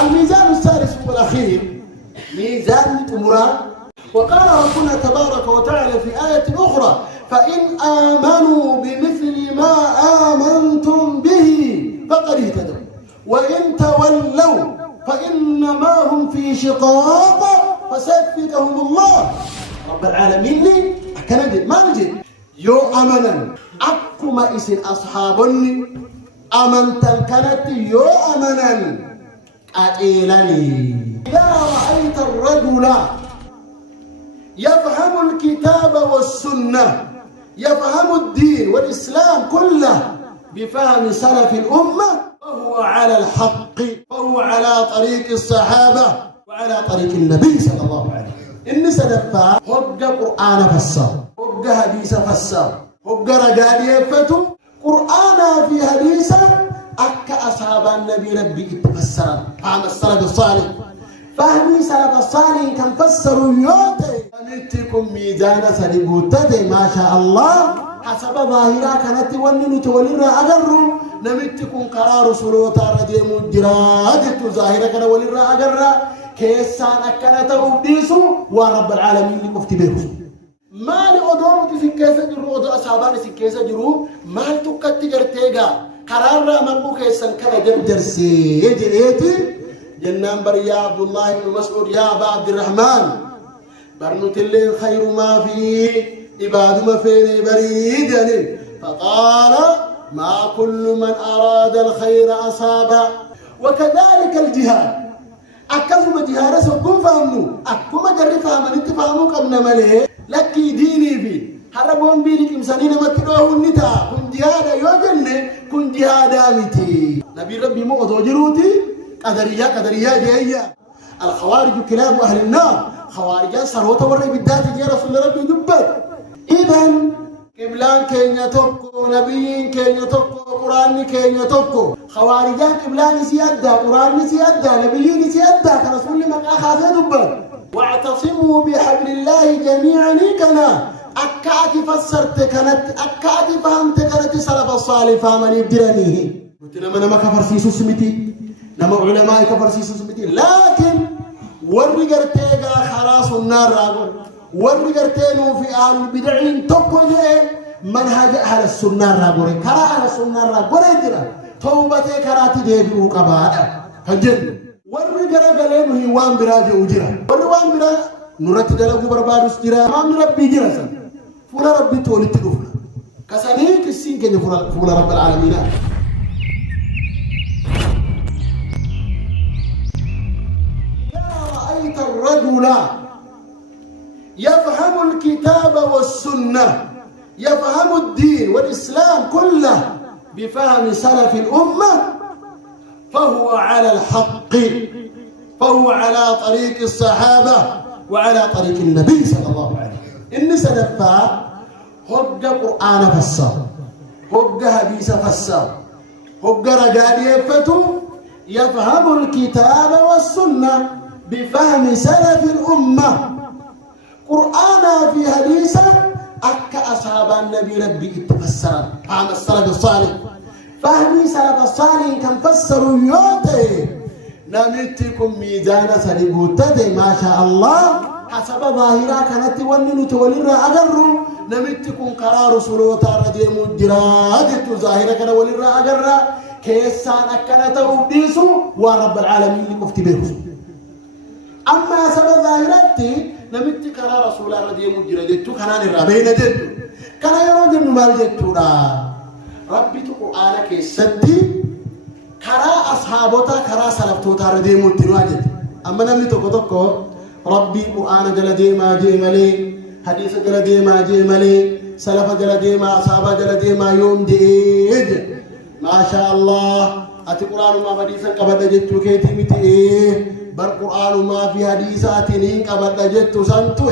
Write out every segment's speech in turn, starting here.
الميزان الثالث والأخير ميزان الأمراء. وقال ربنا تبارك وتعالى في آية أخرى: فإن آمنوا بمثل ما آمنتم به فقد اهتدوا وإن تولوا فإنما هم في شقاق فسيكفيكهم الله. رب العالمين لي أكنجد ما نجد يو أمنا أكما إسن أصحابني أمنتا كانت يو أمنا أقيلني. إذا رأيت الرجل يفهم الكتاب والسنة، يفهم الدين والإسلام كله بفهم سلف الأمة، فهو على الحق، فهو على طريق الصحابة وعلى طريق النبي صلى الله عليه وسلم. إن سلفا حق قرآن فسر، حق حديث فسر، حق رجال فتو قرآن في حديث أك أصحاب النبي ربي اتفسر. فهم السلف الصالح، فهمي سلف الصالح كان فسروا يوتي نتكم ميزان سلبوتة ما شاء الله حسب ظاهرة كانت ونن تولر أجر نمتكم قرار سلوتا رجي مجراد ظاهرة كان ولر أجر كيسان أكنت وبيسو ورب العالمين لكفت بيرو ما لأدوم في كيسة جرو أدو أصحابان في كيسة جرو ما تكت جرتيغا قرار رامبو كيسان كان جرسي يجي جنان بريا عبد الله بن مسعود يا أبا عبد الرحمن برنت الليل خير ما فيه عباد ما فيه بريد فقال ما كل من أراد الخير أصابه. وكذلك الجهاد أكثر جهاد سوكم فهموا أكما جري فهموا انتفهموا قبل مليه لكي ديني في حربهم بيلك إمسانين مكروه النتا كن جهاد يوجن كن جهاد آمتي نبي ربي مؤذو جروتي قدرية جاية. الخوارج كلاب أهل النار، خوارج سروت ورّي بالذات يا رسول ربي دبت. إذن قبلان كين يتوكو، نبيين كين يتوكو، قرآن كين يتوكو. خوارجان قبلان سيادة، قرآن سيادة، نبيين سيادة، كرسول لما أخاف دبت. واعتصموا بحبل الله جميعا كنا أكاد فسرت كانت أكاد فهمت كانت سلف الصالح فمن يبدرنيه. قلت لما ما كفر في سمتي نما علماء كفر سيسو سمتي، لكن ورقرتيغا خلاص النار راغون ورقرتينو في أهل البدعين تقوى منهج أهل السنة راغون كرا أهل السنة راغون جرا توبتي كراتي ديبئو قبادا هجن ورقرقلين هي وان براجة وجرا وروان برا نرات دلقو بربادوس جرا امام ربي جرا سن فولا ربي تولي تلوفنا كسانيك السين كن فولا رب العالمين. الرجل يفهم الكتاب والسنة، يفهم الدين والإسلام كله بفهم سلف الأمة، فهو على الحق، فهو على طريق الصحابة وعلى طريق النبي صلى الله عليه وسلم. إن سلفا حق قرآن فسر، حق حديث فسر، حق رجال فتو يفهم الكتاب والسنة بفهم سلف الأمة قرآن في حديثة أك أصحاب النبي ربي اتفسر. فهم السلف الصالح، فهمي سلف الصالح كان فسروا يوتي نمتكم ميزان سلبوتة ما شاء الله حسب ظاهرة كانت ونن تولر أجر نمتكم قرار سلوتا رجي مجراد ظاهرة كان ولر أجر كيسان أكنت وبيسو ورب العالمين لكفت بيرو. أما سبب ظاهرتي نمت كرا رسول الله رضي مجرى جتو كنان الرابين جتو كان يرون جنو مال جتو ربي تقرآن كيستي كرا أصحابوتا كرا سلفتوتا رضي مجرى جتو. أما نمت تقو ربي قرآن جل ديما جيمالي حديث جل ديما جيمالي سلف جل ديما أصحاب جل ديما يوم ديج ما شاء الله أتي قرآن ما حديثا قبل جتو كيتي متي بر قرآن ما في حديثات نين قبل جت سنتو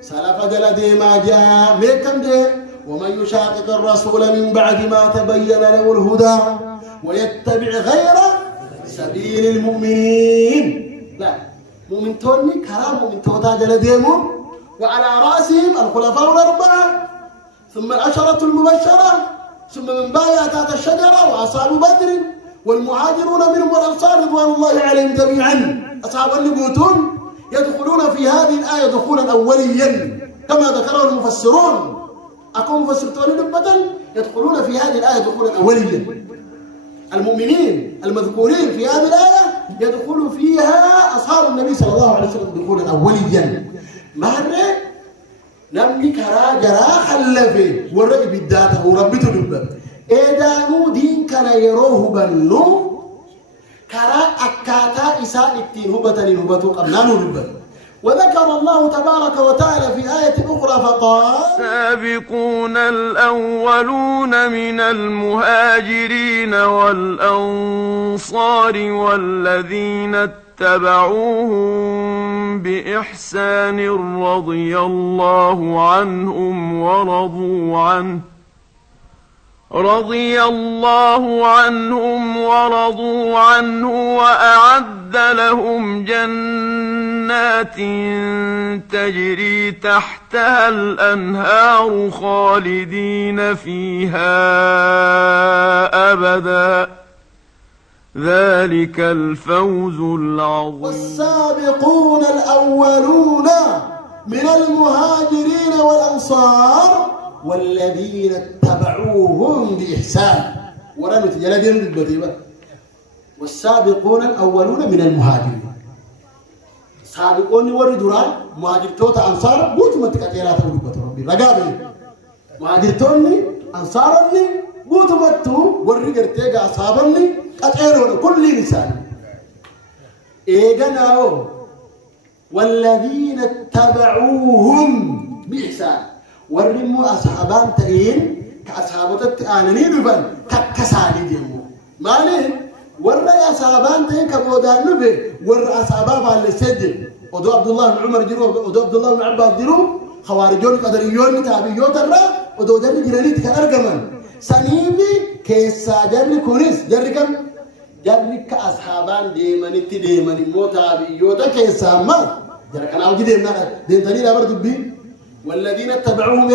سلف جل ديما جاء ميكم دي ومن يشاقق الرسول من بعد ما تبين له الهدى ويتبع غير سبيل المؤمنين. لا مؤمن توني كلام مؤمن توتا جل ديمو وعلى رأسهم الخلفاء الأربعة ثم العشرة المبشرة ثم من بايع تحت الشجرة وأصحاب بدر والمهاجرون منهم والأنصار رضوان الله عليهم جميعا أصحاب النبوتون يدخلون في هذه الآية دخولا أوليا كما ذكره المفسرون. أقوم مفسرتون نبتا يدخلون في هذه الآية دخولا أوليا. المؤمنين المذكورين في هذه الآية يدخل فيها أصحاب النبي صلى الله عليه وسلم دخولا أوليا. مرة نمني كرا جرا خلفه ورأي بالذات وربته دبا إدانو دين كان يروه بنو كرا أكاتا إساء التين هبتني هبتو قبنانو دبا. وذكر الله تبارك وتعالى في آية أخرى فقال السابقون الأولون من المهاجرين والأنصار والذين اتبعوهم بإحسان رضي الله عنهم ورضوا عنه وأعد لهم جنات تجري تحتها الأنهار خالدين فيها أبدا ذلك الفوز العظيم. والسابقون الأولون من المهاجرين والأنصار والذين اتبعوهم بإحسان ورمت جلدين بالبطيبة. والسابقون الأولون من المهاجرين سابقون وردوران مهاجر توتا أنصار بوتما تكاتيرات ربي رقابي مهاجر توني أنصارني بوتما تو ورقر تيغا أصابني كاتيرون كل إنسان إيغناو والذين اتبعوهم بإحسان ورموا أصحابان تئين كأصحابات آنني دفن ككساني ديمو مالين ورّا أصحابان تئين كبودان نبي ورّا أصحابان فالسجد ودو عبد الله بن عمر جرو ودو عبد الله بن عباس جرو خوارجون قدريون تابعيون ترى ودو جري جراني تكارجمن سنيبي كيسا جري كونيس جري كم جري كأصحابان ديماني تديماني مو تابعيون تكيسا ما جري كان أوجي ديمنا دين تاني لا بردبي والذين اتبعوهم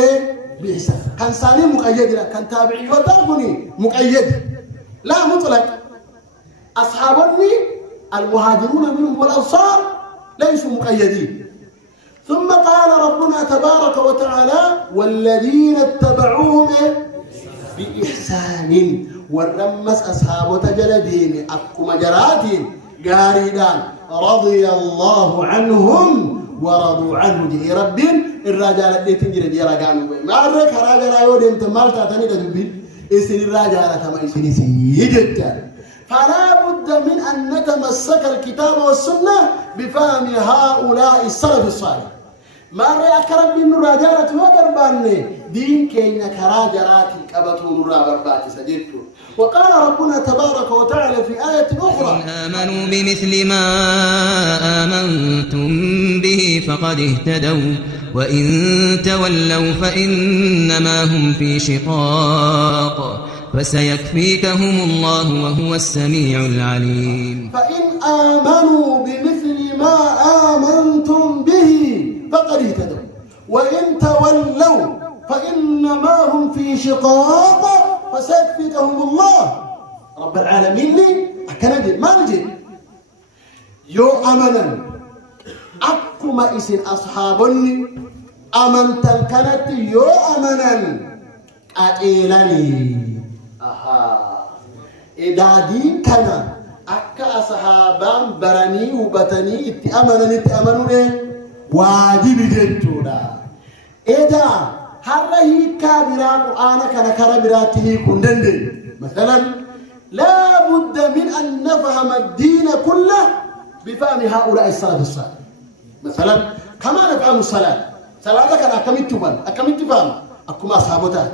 بإحسان كان سالم مقيد لا كان تابعي وتابني مقيد لا مطلق. أصحابني المهاجرون منهم والأنصار ليسوا مقيدين. ثم قال ربنا تبارك وتعالى والذين اتبعوهم بإحسان والرمس أصحاب تجلدين أكو مجرات قاريدان رضي الله عنهم ورضوا عنه دي ربين الرجال اللي تنجر دي رجانو ما الرك راجل رايو دي مالتا تاني دبي اسن الرجال تما اسن سيجت. فلا بد من أن نتمسك الكتاب والسنة بفهم هؤلاء السلف الصالح. ما رأيك ربي الرجال وقرباني دين كينا كراجرات كبتوا مرابات سجدتوا. وقال ربنا تبارك وتعالى في آية أخرى إن آمنوا بمثل ما آمنتم به فقد اهتدوا وإن تولوا فإنما هم في شقاق فسيكفيكهم الله وهو السميع العليم. فإن آمنوا بمثل ما آمنتم به فقد اهتدوا وإن تولوا فإنما هم في شقاق فسيكفيكهم الله رب العالمين. أكنجد ما نجد يو أمنا أكما إسن أصحابني أمنت الكنت يو أمنا أئلني إدادين كان أكا أصحابان براني وبتني اتأمنوا واجب جدودا إذا هرهي كابرا قرآن كان كربراته كندن. مثلا لا بد من أن نفهم الدين كله بفهم هؤلاء السلف الصالح. مثلا كما نفهم الصلاة صلاة كان أكملت فهم أكما أصحابتها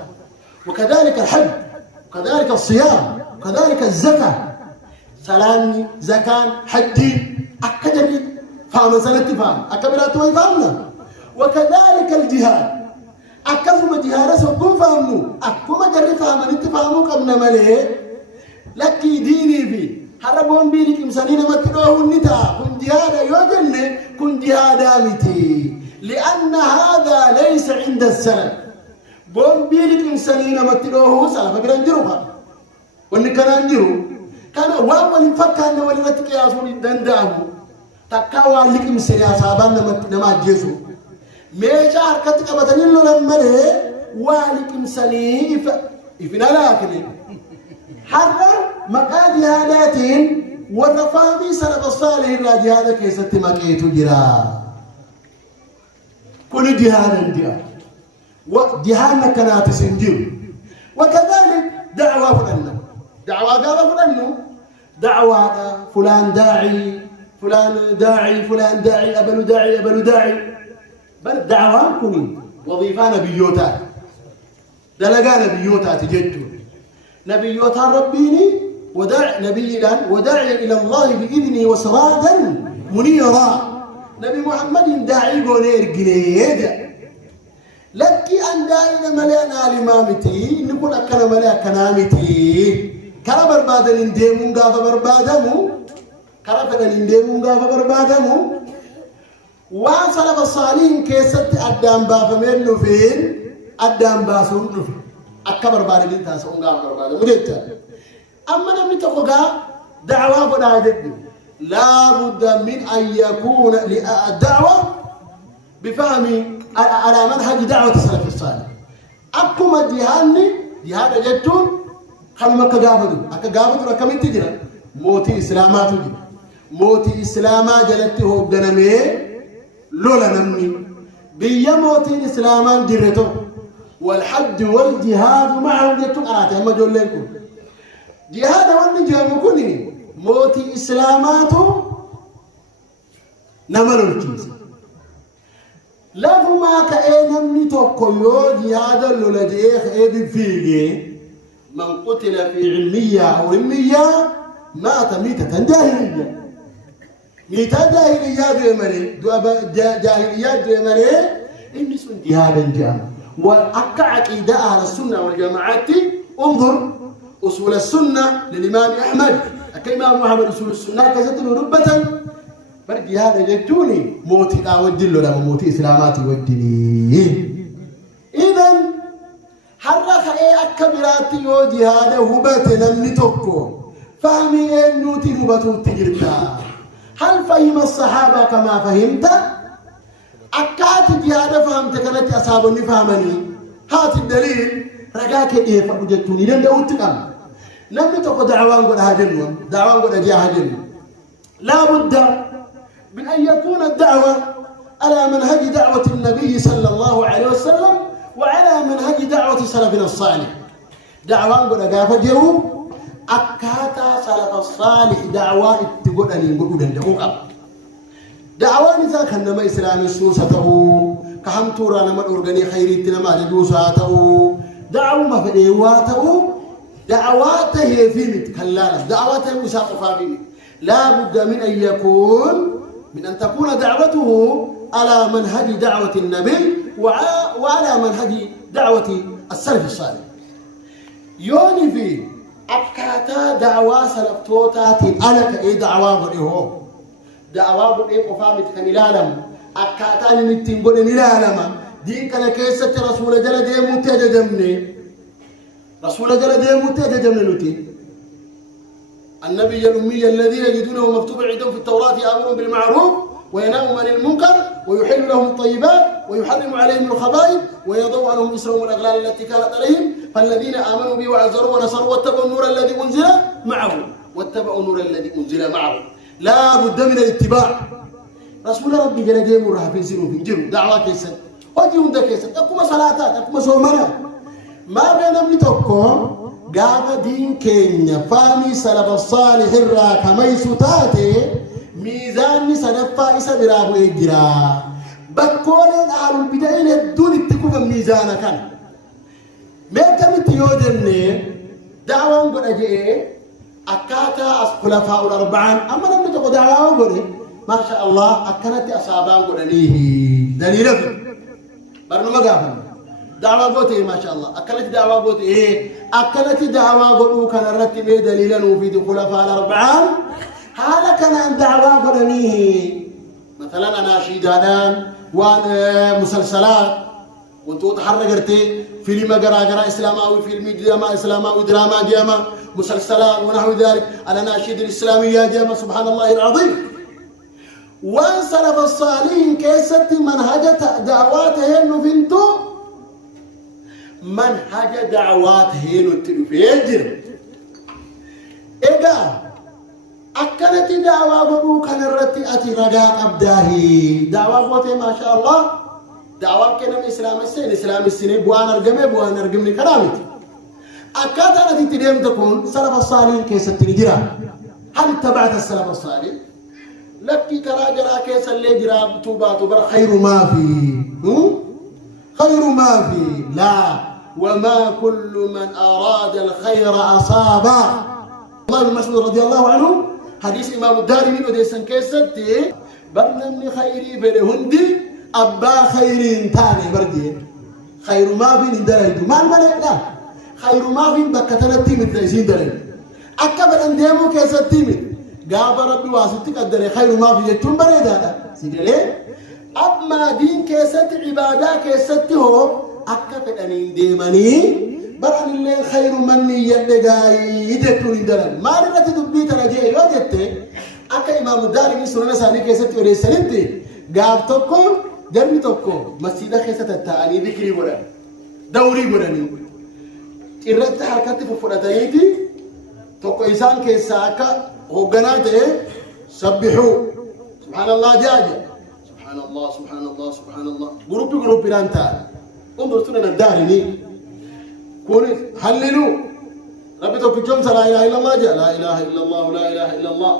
وكذلك الحج وكذلك الصيام وكذلك الزكاة سلامي زكاة حج أكجري فهم سنة فهم أكبرات ويفهمنا. وكذلك الجهاد أكثر جهاد سبكم فهموا أكما جري فهم نتفهموا قبل مليه لكي ديني بي هربون بيرك إمسانين متروه النتا كن جهاد يوجن كن جهاد متي لأن هذا ليس عند السلف. بون بيرك إمسانين متروه سلف بيرنجروها ونكنا نجرو كان وأول فكان ولدتك يا سوري دندامو تكاوى لك مسيري أصابان نما جيسو ميجا حركتك أبتنين له لما له والك مسني إفنا لكن حرر مقا جهاداتين والرفامي سلف الصالح إلا جهادك يستي مكيتو جرا كل جهادا جرا وجهادنا كانت سنجير وكذلك دعوة فلنا دعوة قال فلنا دعوة فلان داعي فلان داعي فلان داعي أبل داعي أبل داعي بل دعوة كوني وظيفة نبيوتات دلقا نبيوتات جدو نبيوتات ربيني وداعي إلى الله بإذنه وسرادا منيرا نبي محمد داعي قولير قليد لك أن دائنا مليانا لمامتي نقول أكنا مليا كنامتي كرا بربادا نديمون قافا بربادمو كرا فدا نديمون قافا بربادمو وصلب الصالحين كيست أدام بافا منو فين أدام باسون نفين أكبر بارين تاسون قافا بربادمو مدتا أما نمي تقوغا دعوة قد عجبني لا بد من أن يكون الدعوة بفهم على منهج دعوة السلف الصالح أكما جهاد جدتون خلما كجابدو أكمل تجرا موتي إسلاما تجرا موتي إسلاما جلته بنمي لولا نمي بيا موتي إسلاما جرتو والحد والجهاد معهم جدتون أراتي أما جول لكم جهاد والنجام كوني موتي إسلاماتو نمرو الكيس لفما كأنمني توكيو جهاد اللولديخ إيدي فيجي من قتل في علمية أو علمية مات ميتة جاهلية ميتة جاهلية جاهلية دوامري إني سن جهادا جامع وأكا عقيدة أهل السنة والجماعات انظر أصول السنة للإمام أحمد الإمام محمد أصول السنة كزتن ربة برجي هذا جتوني موتي لا ودلو لما موتي إسلاماتي ودني إذن حرخ أكبراتي يودي هذا هبات لم توكو فهمي نوتي هباتو تجربتا هل فهم الصحابة كما فهمت أكات جهاد فهمت كانت أصابني فهمني هات الدليل رجاك إيه فوجدتوني لن دوتكم لم تكن دعوان قد هاجنون دعوان قد أجي هاجنون لا بد من أن يكون الدعوة على منهج دعوة النبي صلى الله عليه وسلم وعلى منهج دعوة سلفنا الصالح دعوان قد أجافة جو أكاتا سلف الصالح دعوة تقول أن يقولوا لندقوك دعوان إذا كان نما إسلامي سوسته كهم تورا نما الأورغاني خيري تنما لدوساته دعوة مفديواته دعواته في متكلالا دعواته مساقفة في لا بد من أن يكون من أن تكون دعوته على منهج دعوة النبي وعلى منهج دعوة السلف الصالح يوني في أكاتا دعوة سلفتوتات ألك إيه دعوة بنيه دعوة بنيه قفامت كنلالم أكاتا نتنقل نلالم دين كان كيسة رسول جل دي متجدمني رسول جل دي متجدمني النبي الأمي الذي يجدونه مكتوب عندهم في التوراة يأمرون بالمعروف وينهون عن المنكر ويحل لهم الطيبات ويحرم عليهم الخبائث ويضع عنهم إسرهم والأغلال التي كانت عليهم فالذين آمنوا به وعزروا ونصروا واتبعوا النور الذي أنزل معه لا بد من الاتباع رسول ربي جل جلاله رهبين سنو في جرو دعوة كيسن وجيهم ده كيسن أكما صلاتات أكما صومنا ما بين أمنتكم قاف دين كينيا فامي سلف الصالح الراك ميسو تاتي ميزان سنفا إسا برابو إجرا بكولين أهل البدايين الدون اتكوف ميزانا كان ميكا متيوجني دعوان قد أجئ أكاتا خلفاء الأربعان أما لم تكو دعوان قد ما شاء الله أكنت أصابان قد أنيه دليل برنما قافل دعوة قوتي ما شاء الله أكلت دعوة قوتي أكلت دعوة قوتي كان الرتب دليلا في خلفاء الأربعان هذا كان دعوة قرنيه مثلا أنا شيدان ومسلسلات وانتو تحرقتي في فيلم غرا إسلامي فيلم دراما إسلامي دراما جاما مسلسلات ونحو ذلك على ناشد الإسلامية جاما سبحان الله العظيم وانسلف الصالحين كيست منهجة دعواتهم نفنتو منهج دعواتهم التلفيجر إذا أكلت دعوة بابو كان الرتي أتي رجاء أبداهي دعوة بوتي ما شاء الله دعوة كنا إسلام السنة بوانا رجمني كرامت أكاد التي تديم تكون سلف الصالحين كيست تجرا هل اتبعت السلف الصالح لك كراجرا كيس اللي جرا توبا خير ما في خير ما في لا وما كل من أراد الخير أصابه الله بن مسعود رضي الله عنه حديث إمام الدارمي وديسن كيست برنمني خيري بلهندي أبا خيرين تاني بردي خير ما في ندرج ما الملك لا خير ما في بكتلتي مثل زين درج أكبر أنديمو كيستي قاب ربي واسطك الدري خير ما في يتم بريدا سيدي أما دين كيست عبادة كيست هو أكبر أن ينديمني بران اللي خير مني يدقاي يدتون الدرن ما رأيت دبي ترجع يوجدت أكا إمام الدارمي سنة ساني كيست ورسلتي قاب تكو جرمي تكو مسجد كيست التاني ذكري برا دوري براني إردت حركتي ففرتايتي تكو إنسان كيساكا وقناته سبحوا سبحان الله جاجة سبحان الله سبحان الله سبحان الله جروب لانتا انظر سنة الدارمي كوني هللوا ربي توقف جمسة لا إله إلا الله جاء لا إله إلا الله لا إله إلا الله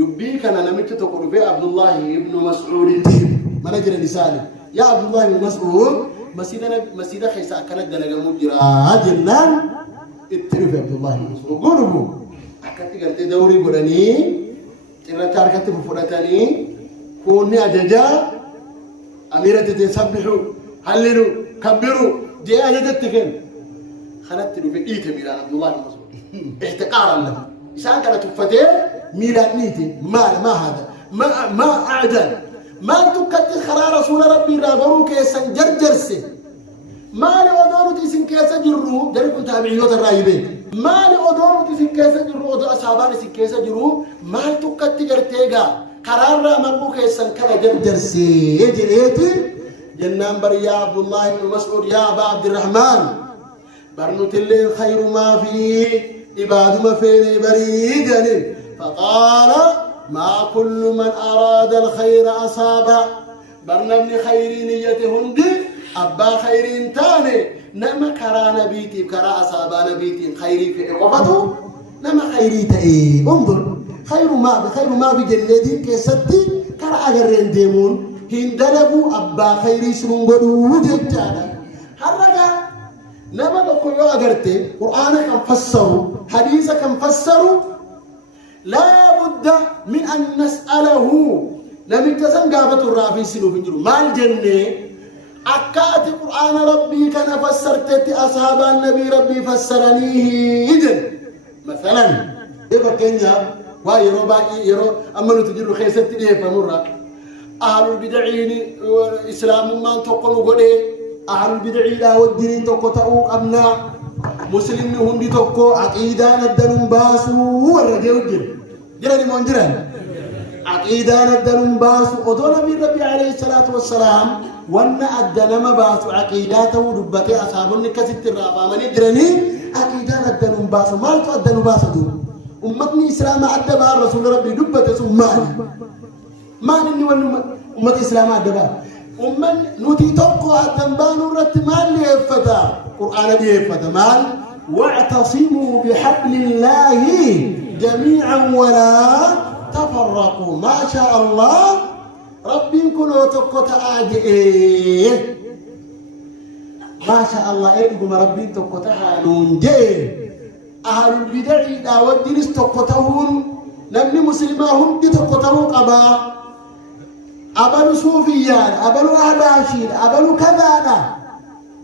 ربي كان نمت تقول في عبد الله ابن مسعود ما نجري لساني يا عبد الله بن مسعود مسجد خيسا كانت دلقة مجرى جنان اترف عبد الله بن مسعود قربوا أكتي قلت دوري قراني تركار كتب فرتاني كوني أججا أميرة تسبحوا هللوا كبروا دي أججت تكن خلت له في إيته ميلان عبد الله بن مسعود احتقارا له إنسان كانت تفتيه ميلان نيتي ما هذا ما أعدل ما تكتل خرا رسول ربي رابروك يسن جرجرسي ما لأدورو تيسن كيسا جرو جري كنت تابعيوت الرايبين ما لأدورو تيسن كيسا جرو ودو أصحابان تيسن كيسا جرو ما تكتل جرتيغا قرار رامروك يسن كلا جرجرسي يجي ايتي جنان بريا عبد الله بن مسعود يا أبا عبد الرحمن برنوت اللي خير ما فيه عباد ما فيني بريدني فقال ما كل من أراد الخير أصابه برنمني خيري نيتهندي أبا خيرين تاني نما كرا نبيتي كرا أصابا نبيتي خيري في عقبته نما خيري تأي انظر خير ما بجلدي كيستي كرا أغرين ديمون هندلبو أبا خيري سنغدو ججانا هرقا نما بكو يو أغرتي قرآن كم فسروا حديث كم فسروا لا بد من أن نسأله لم يتزن قابة الرافي سنو في جرو ما الجنة أكاد قرآن ربي كان فسرت أصحاب النبي ربي فسرنيه إذن مثلا إذا كنيا ويرو باقي يرو أمنو تجرو خيسة تليه فمرة أهل البدعين إسلام ما تقلوا قده أهل البدعي لا والدين تقو تأوق أبناء مسلم هندي تقو عقيدة ندلن باسو ورجل جراني من جران عقيدة ندلن باسو ودونا من ربي عليه الصلاة والسلام وانا أدنما باسو عقيداته ودبتي أصحابني كسيت الرافة من جراني عقيدة ندلن باسو مالتو أدنو باسو دون أمتني إسلام أدبها رسول ربي دبتي سمالي مالي أمت إسلام أدبها ومن نوتي تبقى الدنبان ورت مال يفتا قرآن يفتا مال واعتصموا بحبل الله جميعا ولا تفرقوا ما شاء الله ربي كنو تبقى تآجئ ما شاء الله إنكم ربي تبقى تحالون جئ أهل البدع داود جنس تبقى تهون نمني مسلماهم دي تبقى تروق أبا أبلو صوفيان أبلو أهداشين أبلو كذانا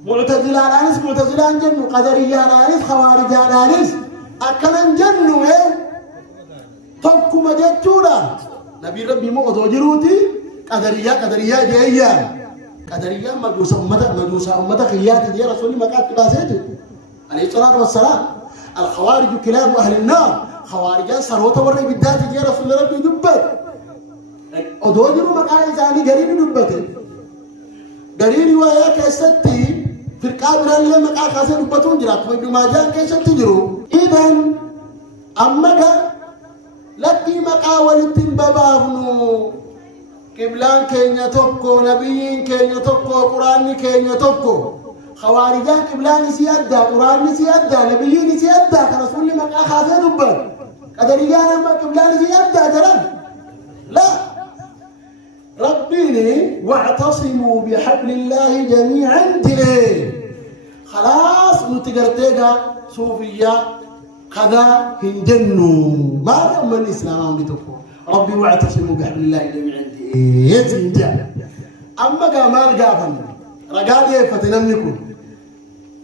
معتزلان أنس معتزلان جنو قدريان أنس خوارجان أنس أكلن جنو تبكو مجتونا نبي ربي موضو جروتي قدريا جيان قدريا مجوس أمتك خيات يا رسول الله مقات بازيته عليه الصلاة والسلام. الخوارج كلاب أهل النار، خوارجان سروت ورّي بالذات يا رسول الله ربي دبت أدوجر مقاعد زاني قريب دبته قريب ويا كستي في القابل اللي مقاعد خاسر دبتون جرات وابن ماجان كستي جرو. إذن أمّا لكي مقاول التنبابنو قبلان كينيا توكو نبيين كينيا توكو قرآن كينيا توكو خوارجان قبلان سيادة قرآن سيادة نبيين سيادة كرسول الله مقاعد خاسر دبت قدريان ما قبلان سيادة جران لا. ربيني واعتصموا بحبل الله جميعا تليه خلاص نتقرتيها صوفية كذا هنجنو ما هم الإسلام عم بتقول ربي واعتصموا بحبل الله جميعا تليه يتنجا. أما قامال قافن رقادي فتنمكم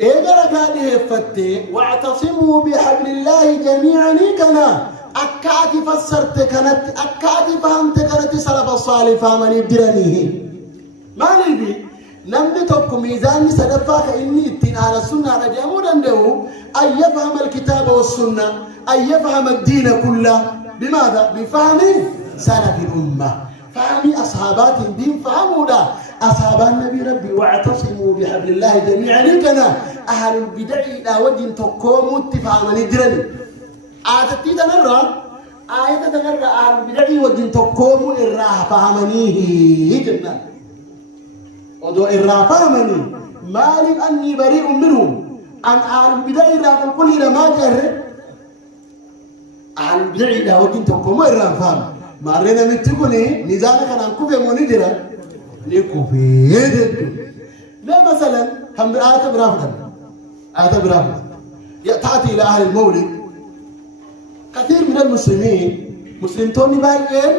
إذا رقادي فتي واعتصموا بحبل الله جميعا كنا أكاد فسرت كانت أكاد فهمت كانت سلف الصالح فمن يبدرنيه ما نبي نمدي توك ميزان سلفاك إني اتين على السنة رجعوا عنده أن يفهم الكتاب والسنة أن يفهم الدين كله بماذا؟ بفهم سلف الأمة فهم أصحابات الدين فهموا لا أصحاب النبي ربي واعتصموا بحبل الله جميعا كنا أهل البدع إلى وجه تقوم اتفاهم ندرني آتتي تنرى آية تنرى أهل البدع وجن تقوم إراه فهمنيه جنة ودو إراه فهمني مالك أني بريء منهم أن أهل البدع إراه كل إلى ما جر أهل البدع إلى وجن تقوم إراه فهم ما رأينا متكوني نزالك أن أنكوفي منيدرا نكوفي لا مثلا هم آية برافضا آية برافضا تأتي إلى أهل المولد كثير من المسلمين مسلمتوني باين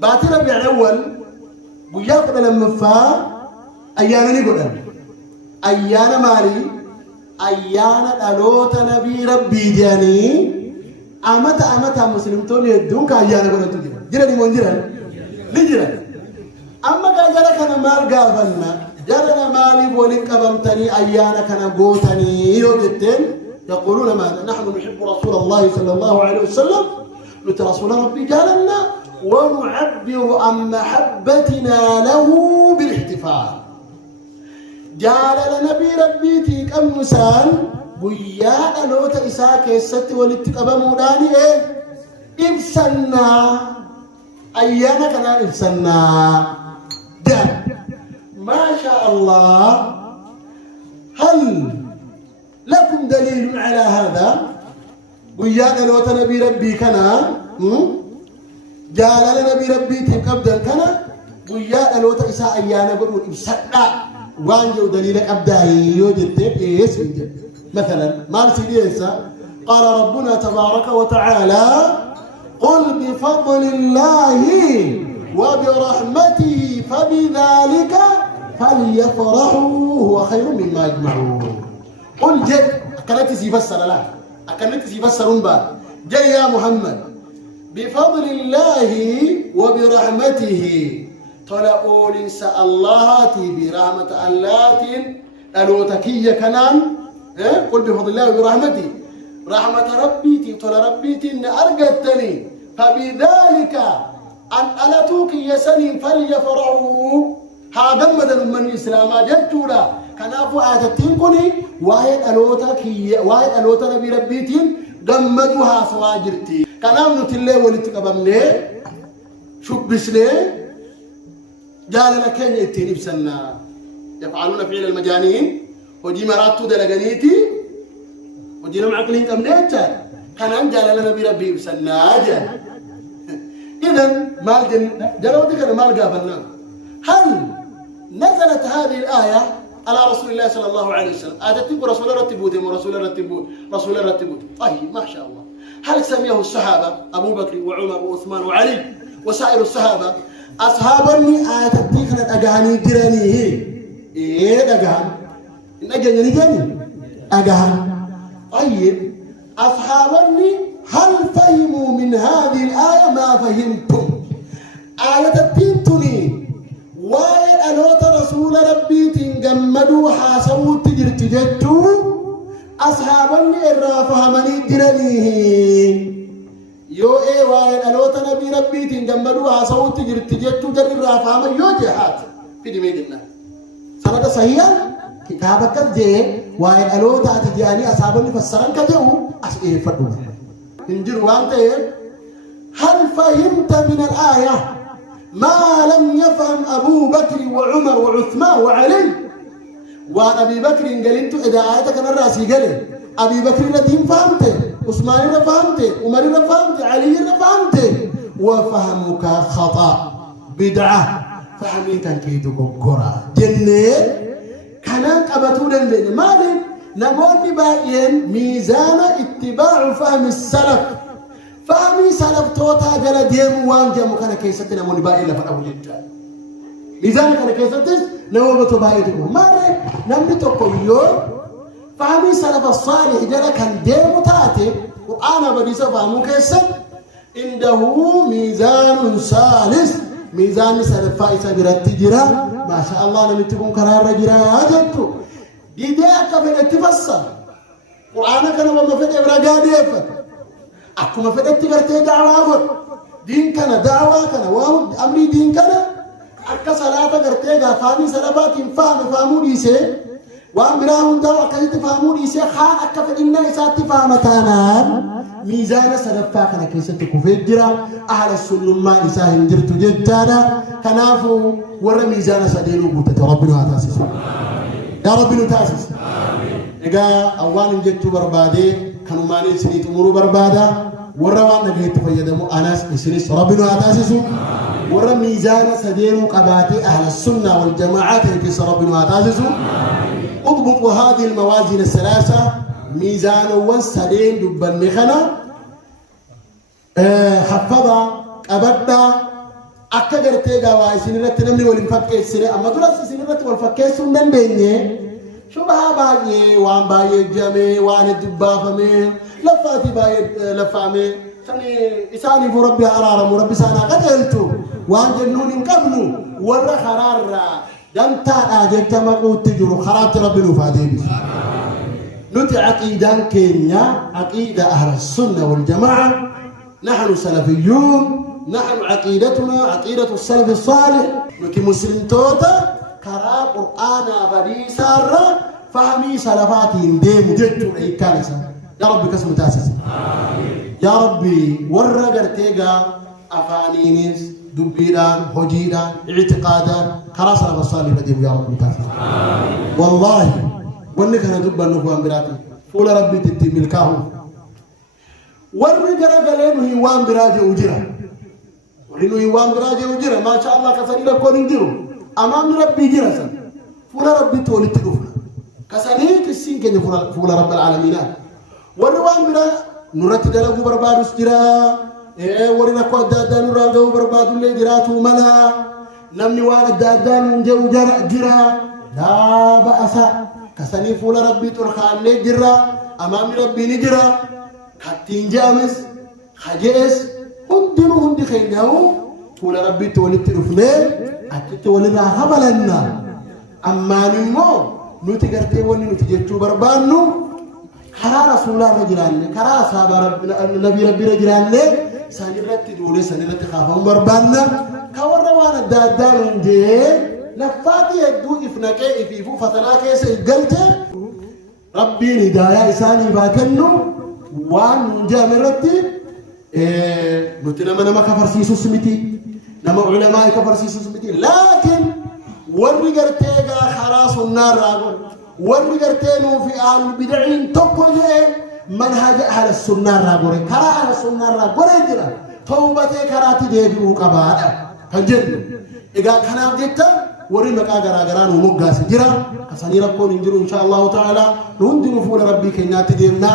باتي ربيع الأول وياقب لما فا أيانا نقول أيانا مالي أيانا ألوت نبي ربي جاني أمتا مسلمتوني يدون كأيانا قولن تجرى جرى دي منجرى لجرى أما كأجرى كان مال قابلنا جرى مالي بولك أبمتني أيانا كان قوتني يوجدتين يقولون ماذا؟ نحن نحب رسول الله صلى الله عليه وسلم رسول ربي جعلنا ونعبر عن محبتنا له بالاحتفال. جعل نبي ربي تيك أمسان بيا ألوت إساك الست والاتقاب موداني إبسنا أيانا كنا إبسنا جاء ما شاء الله. هل لكم دليل على هذا؟ ويانا لو تنبي ربي كنا جال نبي ربي تقبل كنا ويانا لو تأسى أيانا قلوا إبسطنا وانجو دليلك أبداهي يوجد إيس مثلا ما نسيدي قال ربنا تبارك وتعالى قل بفضل الله وبرحمته فبذلك فليفرحوا هو خير مما يجمعون. قل جد أكلت سيفسر لا أكلت سيفسرون بعد جاي يا محمد بفضل الله وبرحمته طلعوا لنسى الله برحمة الله ألوتكية كنان قل بفضل الله وبرحمته رحمة ربي طلع ربي إن أرقدتني فبذلك أن ألتوك يسني فليفرحوا هذا مدن من الإسلام جدولا كنافو آتتين كوني واحد ألوتا نبي ربيتين دمدوها سواجرتي كنام نتلي ولتقبمني شبسني جالنا كين يتين بسنا يفعلون فعل المجانين وجي مراتو دلغنيتي وجي نمعقلين كم نيتا كنام جالنا نبي ربي بسنا جال إذن مال جلوتك مال قابلنا. هل نزلت هذه الآية على رسول الله صلى الله عليه وسلم؟ آتتك رسول رتبوت رسول رتبوت طيب ما شاء الله. هل سميه الصحابة أبو بكر وعمر وعثمان وعلي وسائر الصحابة أصحابني آتتك أجاني جراني إيه أجان إن أجاني جاني أجان. طيب أصحابني هل فهموا من هذه الآية ما فهمتم؟ آية التنتني جمدوا حاسوا تجرت جتو أصحابني الرافهمني جرنيه يو إيه وين ألوت نبي ربي تنجمدوا حاسوا تجرت جتو جر الرافهم يو جهات في دميقنا سنة صحيحة كتابك الجي وين ألوت أتجاني أصحابني فسرن كجو أسئلة فدو إنجر وانت هل فهمت من الآية ما لم يفهم أبو بكر وعمر وعثمان وعلي وأبي بكر قلت إذا آياتك أنا راسي قال أبي بكر الذين فهمته عثمان الذين فهمته عمر الذين فهمته علي الذين فهمته وفهمك خطأ بدعة فهمي كان كيدو كورا جنة كان أبتون الليل مالي نقول باين ميزان اتباع فهم السلف فهمي سلف توتا جل ديم وانجا مكان كيستنا من باين لفرق جدا ميزان كان كيستس لو بتبايدكم ما نمني تقوليو فهمي سلف الصالح جل كان ديم تاتي وأنا بدي سفهمو كيست عنده ميزان ثالث ميزان سلف فايسة برتجرا ما شاء الله نمتكم كرار جرا جدو دي أكبر اتفصل قرآن كان وما في إبراجادي أكو ما في اتجرتي دعوة دين كان دعوة كان أمري دين كان أكا صلاة جرتي فامي سلفات فامو ديسه وأمراهم دعوة كذي فامو ديسه خان أكا في إننا إسات فامتانا ميزان سلفا كان كيسة كفجرا أهل السنة ما إساهم جرت جدانا كنافو ورا ميزان سدينو بوتة ربنا تاسس يا ربنا تاسس إذا أول جت بربادة كانوا ماني سنيت أمور بربادة ورا وانا جيت فيدمو أناس إسريس ربنا تاسس ورا ميزان سدينو قباتي أهل السنة والجماعات كيس ربنا تاسس اضبطوا هذه الموازين الثلاثة ميزان والسدين دبن خنا حفظا أبدا أكثر تيجا واسينرت نمني والفكيس سنة أما درس سنرت والفكيس سندن بيني شو بها باي وان باي جامي وان الدبا فمي لفاتي باي لفامي سني إساني فربي أرارا مربي سانا قتلتو وان جنون قبلو ورا خرار دمتا أجت مقود تجرو خرات ربي نفادي بس نتي عقيدة كينيا عقيدة أهل السنة والجماعة نحن سلفيون نحن عقيدتنا عقيدة السلف الصالح نتي مسلم توتا كرا قرآن بدي سارة فهمي سلفاتي ديم جدو أي كارثة يا ربي كسم تاسس يا ربي ورا قرتيجا أفانينيس دبيران هجيران اعتقادان كرا سلف الصالح بديم يا ربي تاسس والله وانك انا دبا نفوان براتي فول ربي تتي ملكاه ورّي جرجلين هيوان براجي وجرا ورينو هيوان براجي وجرا ما شاء الله كساني لكون يجرو أمام ربي جرسا فول ربي تولي تلوفنا كساني كسين كني فول رب العالمين ورّوان برا نورتي دلقو بربادوس جرا ورينا قد دادا نورانجو بربادو اللي جراتو ملا نمني وانا دادا نجو جرا لا بأس كساني فول ربي ترخان لي جرا أمام ربي نجرا كاتين جامس خجيس هندنو هندي خيناو فول ربي تولي تلوفنا أكيد ولي راها بلنا أما نمو نوتي قرتي وني نوتي جتشو بربانو كرا رسول الله رجلان كرا صحاب النبي ربي رجلان سانيرت دولي سانيرت خافهم بربانا كورا وانا دادان نجي لفاتي يدو إفناكي إفيفو فتناكي سيقلت ربي هدايا إساني باكنو وان جامرتي نوتي نما كفرسيسو سمتي نما علماء كفرسيسو سمتي لكن ورقرتيغا خلاص النار راغون ورقرتينو في أهل البدعين تقوله منهج أهل السنة راغون كرا أهل السنة راغون جرا توبتي كراتي ديبئو قبادا هنجد إذا كان أبديتا وري مكا غراغران ومغاس جرا كساني ربكون انجرو إن شاء الله تعالى نهندنو فول ربي كيناتي ديمنا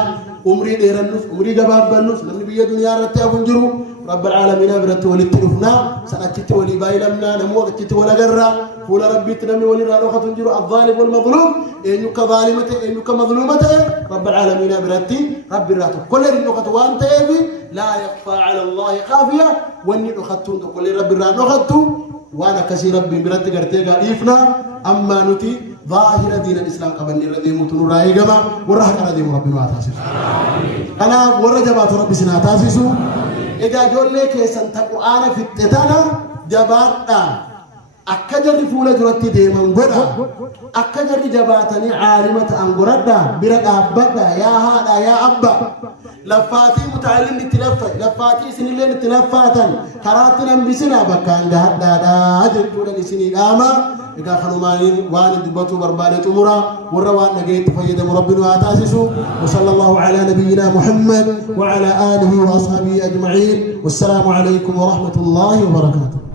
عمري ديرنوس عمري جبابنوس لمن بيا دنيا رتي أبنجرو رب العالمين برت ولتلفنا سنأتي ولي بايلمنا نمو أتي ولا جرا فول ربي تنمي ولي رانو خطنجرو الظالم والمظلوم إنك ظالمته إنك مظلومته رب العالمين برتي رب الراتب كل إنك توان تيبي لا يخفى على الله خافية وإني أخذتون كل رب الرانو خطو وانا كسي ربي برت قرتي قاليفنا أما نتي ظاهر دين الإسلام قبل الذي يموتون رايقما ورهك الذي ربنا أتاسس أنا ورجبات ربي سنا أتاسسو إذا جول لك سنت القرآن في التتانا جباتنا أكجر فولا جرتي ديما غدا أكجر جباتني عالمة أنغردا برد أبدا يا هذا يا أبا لفاتي متعلم للتلفة لفاتي سنين للتلفاتا كراتنا بسنا بكان هذا هذا جودا لسني الأما إذا خلوا مالين والد بطو بربادة أمورا والروان نجيت فيد ربنا واتاسسوا وصلى الله على نبينا محمد وعلى آله وأصحابه أجمعين والسلام عليكم ورحمة الله وبركاته.